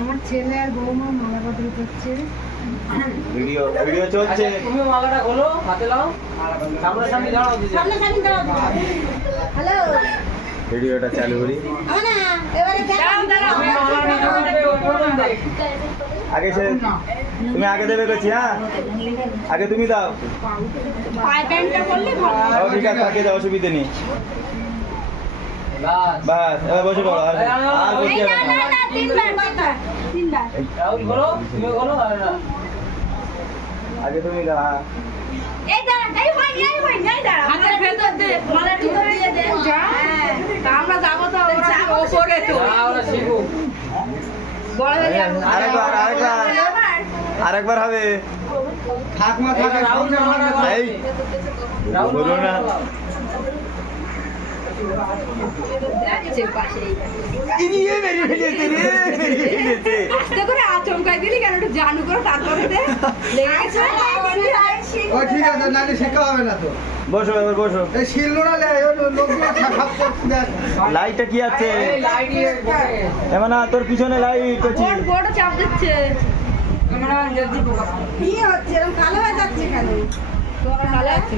আমার ছেলে আর বৌমা মালা বদল করছে। ভিডিও ভিডিও চলছে। তুমি মালাটা খোলো, হাতে লাও, সামনাসামনি দাঁড়াও দিদি। সামনাসামনি দাঁড়াও। হ্যালো ভিডিওটা চালু করি। না এবারে দাঁড়াও তুমি মালাটা ধরবে ওই প্রথম দেখ। আগে সে তুমি আগে দেবে করছি। হ্যাঁ আগে তুমি দাও। পায়ে প্যান্টটা করলে ভালো। ঠিক আছে আগে দাও, অসুবিধা নেই। বাস বাস এবার বসে পড়ো। আর করতে এই হবে না না। না না তিনবার। রাহুল খোলো, তুমি খোলো আর আগে তুমি দাও। হ্যাঁ এই দাঁড়া এই হয় দাঁড়া হাতের ভেতর দে মালার ভিতর দিয়ে দে হ্যাঁ আমরা যাব তো ওপরে তো ওরা শিখুক। বড় হয়ে যাবে আরেকবার হবে। ঠাকমা থাকে রাহুল এই রাহুল বলো না। যাচ্ছে পাশে ইয়ে মেরে ফেলেছে রে, মেরে ফেলেছে। আস্তে করে আচমকাই দিলি কেন একটু জানু করে তারপরে দে লেগে গেছে ও ঠিক আছে, নালে শেখা হবে না তো। বসো এবার বসো। এই শিলনোড়া লে ওই লোকগুলো খাপ করতে দেখ। লাইটটা কি আছে? এই লাইট দিয়ে বসে এমন তোর পিছনে লাইট করছি। বড় চাপ দিচ্ছে ক্যামেরা জলদি ফোকাস। কি হচ্ছে এরকম কালো হয়ে যাচ্ছে কেন তোরা কালো হচ্ছে